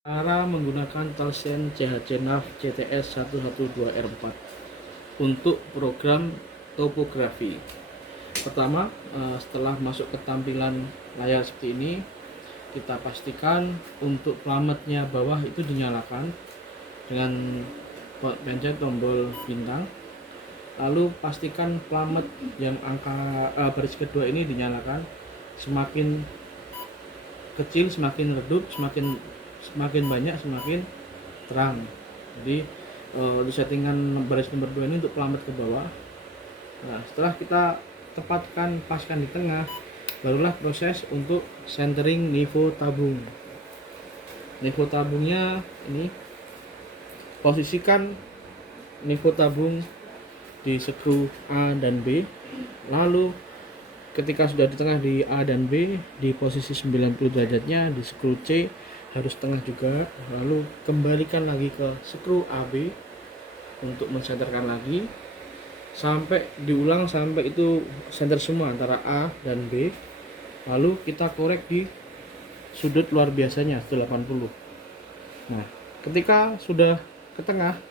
Cara menggunakan Talsen CHC NAV CTS 112R4 untuk program topografi. Pertama, setelah masuk ke tampilan layar seperti ini, kita pastikan untuk plametnya bawah itu dinyalakan dengan pencet tombol bintang. Lalu pastikan plamet yang angka baris kedua ini dinyalakan. Semakin kecil semakin redup, semakin banyak semakin terang. Jadi di settingan baris nomor 2 ini untuk plamet ke bawah. Nah, setelah kita paskan di tengah, barulah proses untuk centering nivo tabung. Nivo tabungnya ini, posisikan nivo tabung di skru A dan B. Lalu ketika sudah di tengah di A dan B, di posisi 90 derajatnya di skru C harus tengah juga. Lalu kembalikan lagi ke skru AB untuk mensenterkan lagi sampai diulang sampai itu center semua antara A dan B. Lalu kita korek di sudut luar biasanya 180. Nah, ketika sudah ke tengah,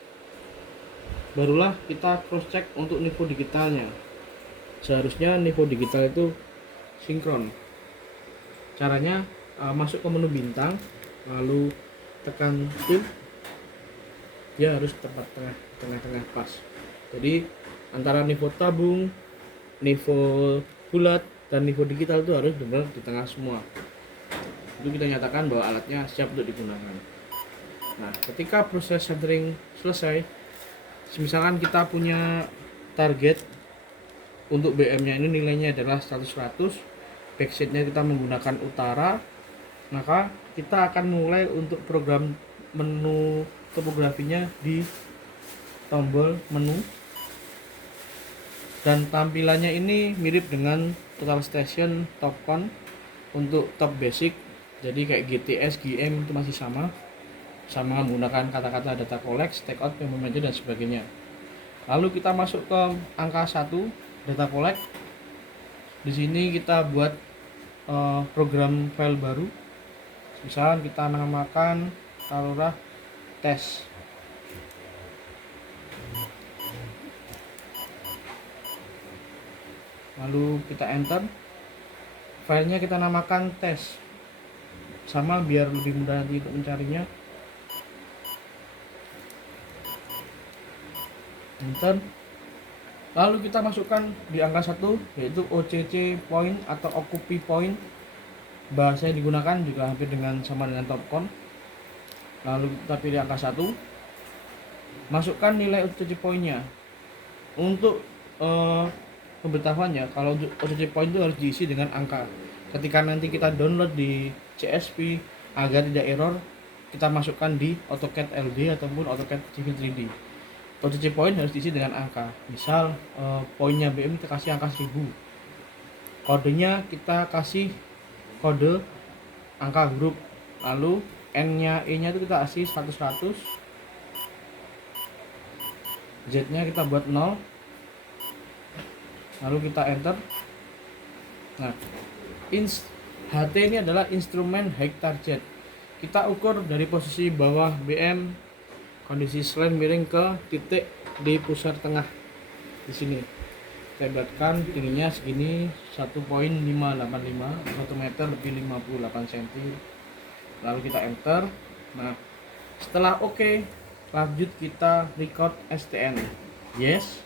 barulah kita cross check untuk nivo digitalnya. Seharusnya nivo digital itu sinkron. Caranya masuk ke menu bintang, lalu tekan tool, dia harus tepat tengah-tengah pas. Jadi antara nivo tabung, nivo bulat, dan nivo digital itu harus benar di tengah semua. Itu kita nyatakan bahwa alatnya siap untuk digunakan. Nah, ketika proses centering selesai, misalkan kita punya target untuk BM-nya ini nilainya adalah 100, backseatnya kita menggunakan utara, maka kita akan mulai untuk program menu topografinya di tombol menu, dan tampilannya ini mirip dengan Total Station Topcon untuk top basic. Jadi kayak GTS, GM itu masih sama menggunakan kata-kata data collect, take out, payment manager dan sebagainya. Lalu kita masuk ke angka 1, data collect. Di sini kita buat program file baru. Misalnya kita namakan taruhlah tes. Lalu kita enter. Filenya kita namakan tes. Sama biar lebih mudah nanti untuk mencarinya. Enter. Lalu kita masukkan di angka 1 yaitu OCC point atau occupy point. Bahasa yang digunakan juga hampir sama dengan Topcon. Lalu kita pilih angka 1. Masukkan nilai OCC point-nya. Untuk pemberitahuannya, kalau OCC point itu harus diisi dengan angka. Ketika nanti kita download di CSP agar tidak error, kita masukkan di AutoCAD LD ataupun AutoCAD Civil 3D. OCC point harus diisi dengan angka. Misal poinnya BM kita kasih angka 1000. Kodenya kita kasih kode angka huruf. Lalu N-nya, E-nya itu kita kasih 100. Z-nya kita buat 0. Lalu kita enter. Nah, HT ini adalah instrumen height target. Kita ukur dari posisi bawah BM, kondisi slant miring ke titik di pusat tengah di sini. Kita buatkan tingginya segini 1.585, 1 meter lebih 58 cm. Lalu kita enter. Nah, setelah oke, lanjut kita record STN. Yes.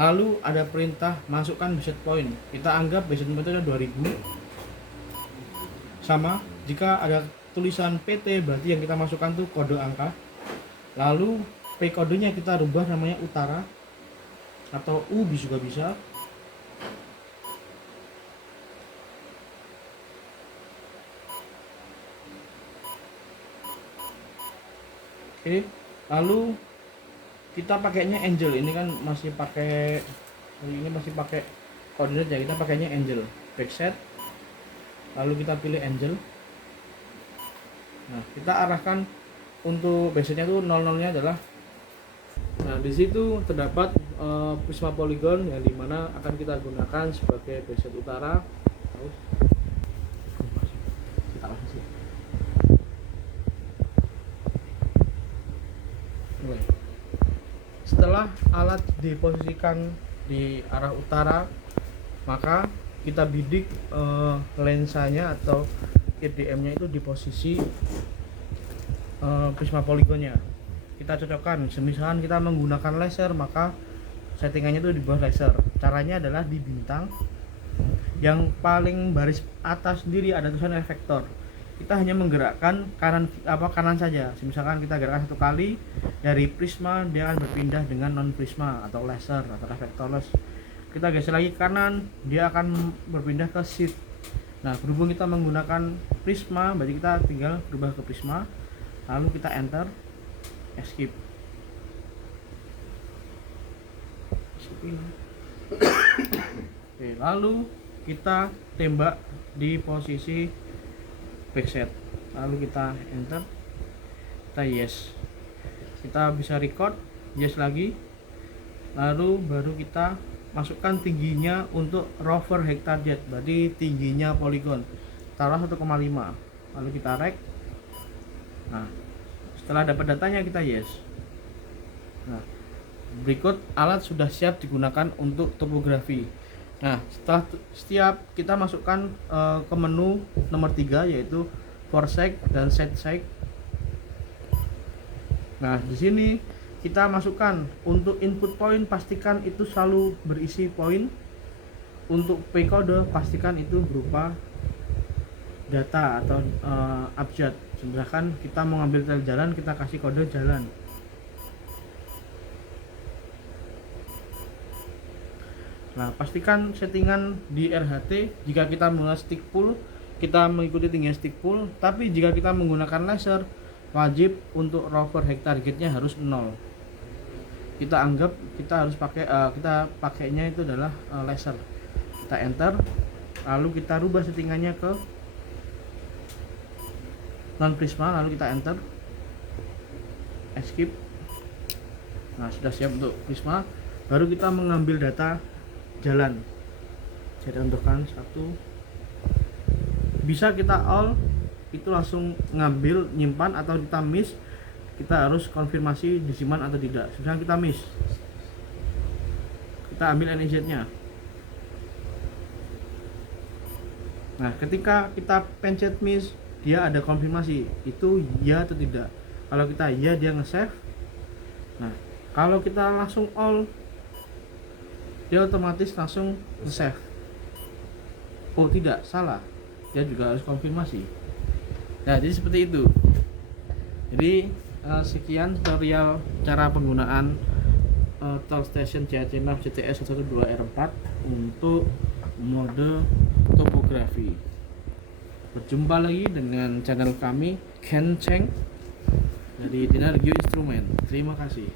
Lalu ada perintah masukkan basic point. Kita anggap basic point itu 2000. Sama, jika ada tulisan PT berarti yang kita masukkan tuh kode angka. Lalu P kodenya kita rubah namanya utara atau U juga bisa. Oke, lalu kita pakainya angel. Ini kan masih pakai koordinat ya, kita pakainya angel. Backset. Lalu kita pilih angel. Nah, kita arahkan untuk backsetnya itu 00-nya adalah. Nah, di situ terdapat prisma poligon yang dimana akan kita gunakan sebagai backset utara. setelah alat diposisikan di arah utara, maka kita bidik lensanya atau IDM-nya itu di posisi prisma poligonnya. Kita cocokkan, misalkan kita menggunakan laser, maka settingannya itu di bawah laser. Caranya adalah di bintang yang paling baris atas sendiri ada tulisan efektor. Kita hanya menggerakkan kanan saja. Misalkan kita gerakkan 1 kali dari prisma, dia akan berpindah dengan non prisma atau laser atau reflektorless. Kita geser lagi kanan, dia akan berpindah ke sheet. Nah, berhubung kita menggunakan prisma, berarti kita tinggal berubah ke prisma, lalu kita enter, escape. Oke, lalu kita tembak di posisi backset, lalu kita enter, kita yes, kita bisa record, yes lagi, lalu baru kita masukkan tingginya untuk rover height target, berarti tingginya poligon taruh 1,5, lalu kita rek. Nah, setelah dapat datanya kita yes. Nah, berikut alat sudah siap digunakan untuk topografi. Nah, setelah setiap kita masukkan ke menu nomor 3, yaitu forsec dan setsec. Nah, di sini kita masukkan untuk input point, pastikan itu selalu berisi poin. Untuk P kode pastikan itu berupa data atau abjad. Misalkan kita mau ngambil tel jalan, kita kasih kode jalan. Nah, pastikan settingan di RHT. Jika kita menggunakan stick pull, kita mengikuti tingginya stick pull. Tapi jika kita menggunakan laser, wajib untuk rover height targetnya harus 0. Kita anggap kita harus pakai kita pakainya itu adalah laser. Kita enter, lalu kita rubah settingannya ke non prisma, lalu kita enter, escape. Nah, sudah siap untuk prisma. Baru kita mengambil data jalan. Saya contohkan 1. Bisa kita all, itu langsung ngambil, nyimpan, atau kita miss, kita harus konfirmasi disiman atau tidak. Misalkan kita miss, kita ambil NEZ nya. Nah, ketika kita pencet miss, dia ada konfirmasi itu ya atau tidak. Kalau kita ya, dia nge-save. Nah, kalau kita langsung all, dia otomatis langsung nge-save. Oh tidak, salah, dia juga harus konfirmasi. Nah, jadi seperti itu. Jadi sekian tutorial cara penggunaan Talkstation CAC6 CTS 112R4 untuk mode topografi. Berjumpa lagi dengan channel kami Ken Cheng dari Dinargio Instrument. Terima kasih.